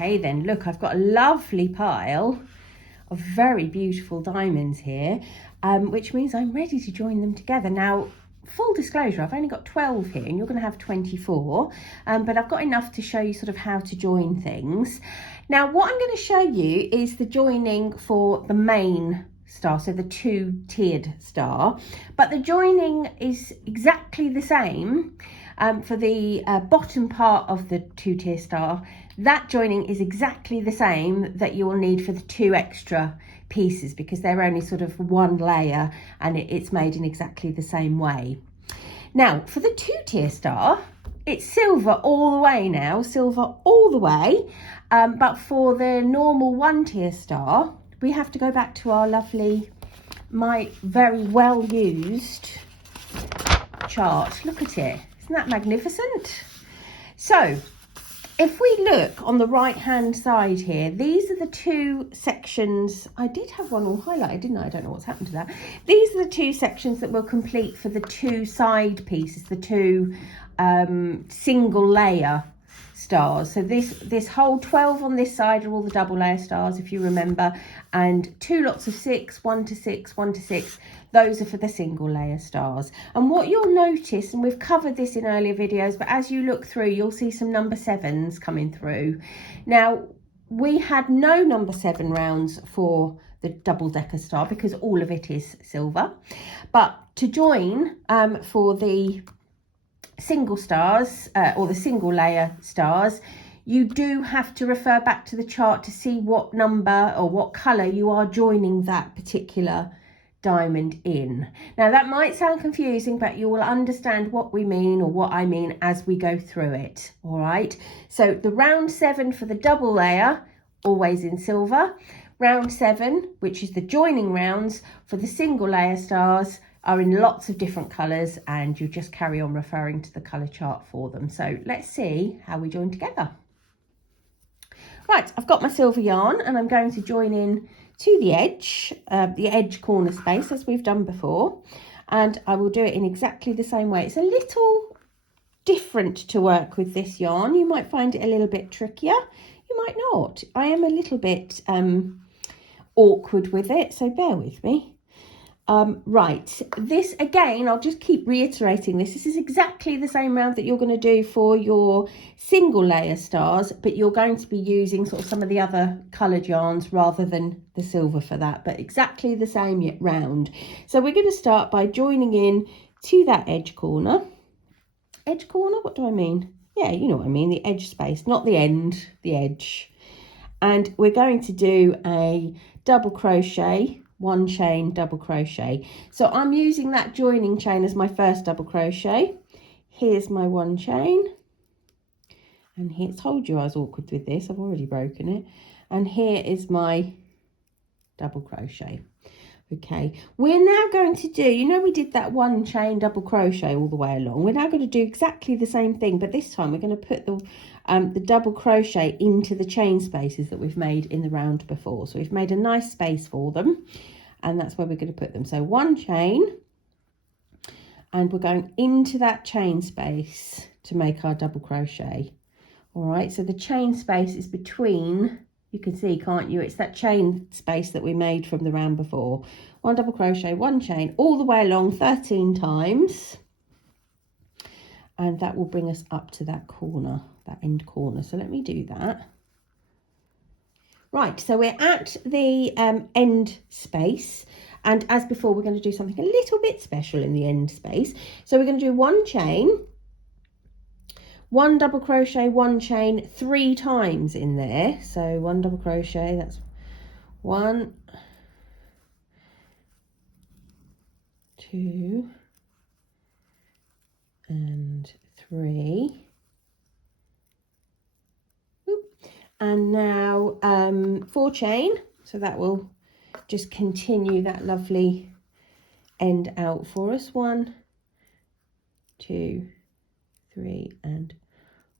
Okay, then look, I've got a lovely pile of very beautiful diamonds here, which means I'm ready to join them together. Now, full disclosure, I've only got 12 here and you're going to have 24, but I've got enough to show you sort of how to join things. Now, what I'm going to show you is the joining for the main star, so the two-tiered star, but the joining is exactly the same for the bottom part of the two-tier star. That joining is exactly the same that you will need for the two extra pieces, because they're only sort of one layer and it's made in exactly the same way. Now, for the two-tier star, it's silver all the way now, silver all the way, but for the normal one-tier star, we have to go back to our lovely, my very well used chart. Look at it, isn't that magnificent? So if we look on the right hand side here, these are the two sections. I did have one all highlighted, didn't I? I don't know what's happened to that. These are the two sections that we'll complete for the two side pieces, the two single layer stars. So this whole 12 on this side are all the double layer stars, if you remember, and 2 lots of 6, 1 to 6, 1 to 6, those are for the single layer stars. And what you'll notice, and we've covered this in earlier videos, but as you look through, you'll see some number 7s coming through. Now, we had no number 7 rounds for the double decker star because all of it is silver, but to join for the single stars or the single layer stars, you do have to refer back to the chart to see what number or what color you are joining that particular diamond in. Now, that might sound confusing, but you will understand what we mean, or what I mean, as we go through it. All right, so the round 7 for the double layer, always in silver. Round 7, which is the joining rounds for the single layer stars, are in lots of different colours, and you just carry on referring to the colour chart for them. So let's see how we join together. Right, I've got my silver yarn and I'm going to join in to the edge corner space as we've done before, and I will do it in exactly the same way. It's a little different to work with this yarn. You might find it a little bit trickier, you might not. I am a little bit awkward with it, so bear with me. Right, this again, I'll just keep reiterating this. This is exactly the same round that you're going to do for your single layer stars, but you're going to be using sort of some of the other coloured yarns rather than the silver for that, but exactly the same round. So we're going to start by joining in to that edge corner. Edge corner, what do I mean? Yeah, you know what I mean, the edge space, not the end, the edge. And we're going to do a double crochet, 1 chain, double crochet. So I'm using that joining chain as my first double crochet. Here's my 1 chain, and here, told you I was awkward with this, I've already broken it. And here is my double crochet. Okay, we're now going to do, you know, we did that 1 chain double crochet all the way along. We're now going to do exactly the same thing, but this time we're going to put the double crochet into the chain spaces that we've made in the round before. So we've made a nice space for them, and that's where we're going to put them. So 1 chain, and we're going into that chain space to make our double crochet. All right, so the chain space is between, you can see, can't you? It's that chain space that we made from the round before. 1 double crochet, 1 chain, all the way along 13 times. And that will bring us up to that corner, that end corner. So let me do that. Right, so we're at the end space. And as before, we're going to do something a little bit special in the end space. So we're going to do 1 chain, 1 double crochet, 1 chain 3 times in there. So 1 double crochet, that's 1, 2 and 3. And now 4 chain, so that will just continue that lovely end out for us. 1, 2, 3 and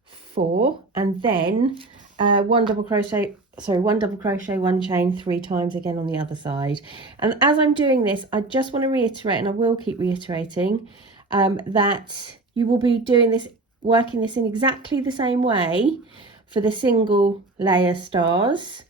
4, and then 1 double crochet, 1 chain 3 times again on the other side. And as I'm doing this, I just want to reiterate, and I will keep reiterating, that you will be doing this, working this in exactly the same way for the single layer stars,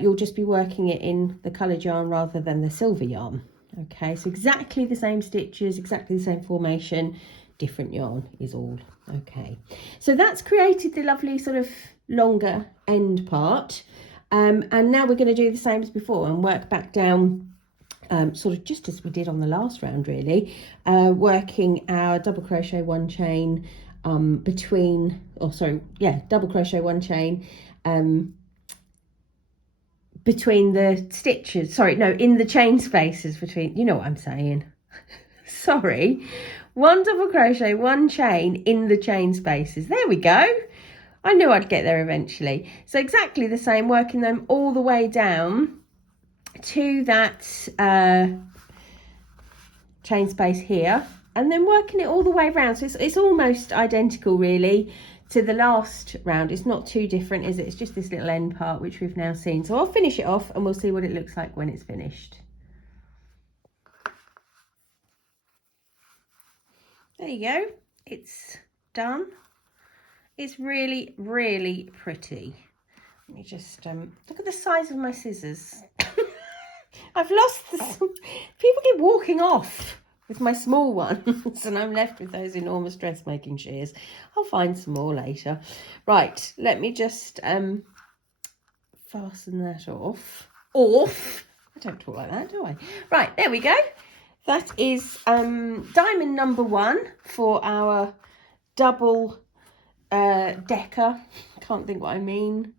you'll just be working it in the coloured yarn rather than the silver yarn. Okay, so exactly the same stitches, exactly the same formation, different yarn is all. Okay, so that's created the lovely sort of longer end part. And now we're going to do the same as before and work back down sort of just as we did on the last round, really, working our double crochet one chain double crochet one chain between the stitches, in the chain spaces between, you know what I'm saying. Sorry, one double crochet, one chain in the chain spaces. There we go. I knew I'd get there eventually. So exactly the same, working them all the way down to that chain space here, and then working it all the way around. So it's almost identical really to the last round. It's not too different, is it? It's just this little end part which we've now seen. So I'll finish it off and we'll see what it looks like when it's finished. There you go, it's done. It's really, really pretty. Let me just look at the size of my scissors. I've lost people keep walking off with my small ones and I'm left with those enormous dressmaking shears. I'll find some more later. Right, let me just fasten that off. I don't talk like that, do I? Right, there we go. That is diamond number 1 for our double decker. Can't think what I mean.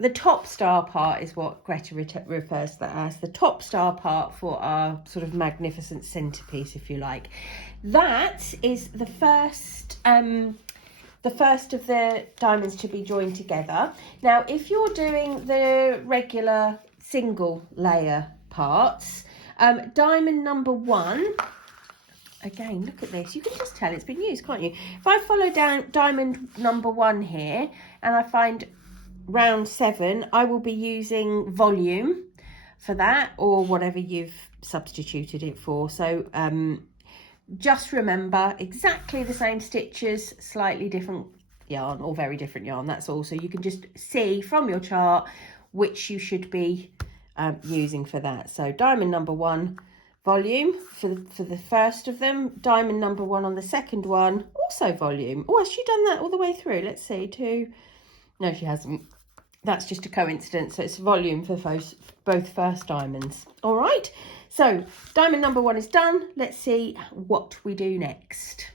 The top star part is what Greta refers to that as, the top star part for our sort of magnificent centerpiece, if you like. That is the first of the diamonds to be joined together. Now, if you're doing the regular single layer parts, diamond number 1, again, look at this, you can just tell it's been used, can't you? If I follow down diamond number 1 here and I find round 7, I will be using volume for that, or whatever you've substituted it for. So just remember, exactly the same stitches, slightly different yarn, or very different yarn, that's all. So you can just see from your chart which you should be using for that. So diamond number 1 volume for the first of them, diamond number 1 on the second one, also volume. Oh, has she done that all the way through? Let's see, 2. No, she hasn't. That's just a coincidence. So it's volume for both first diamonds. All right. So diamond number 1 is done. Let's see what we do next.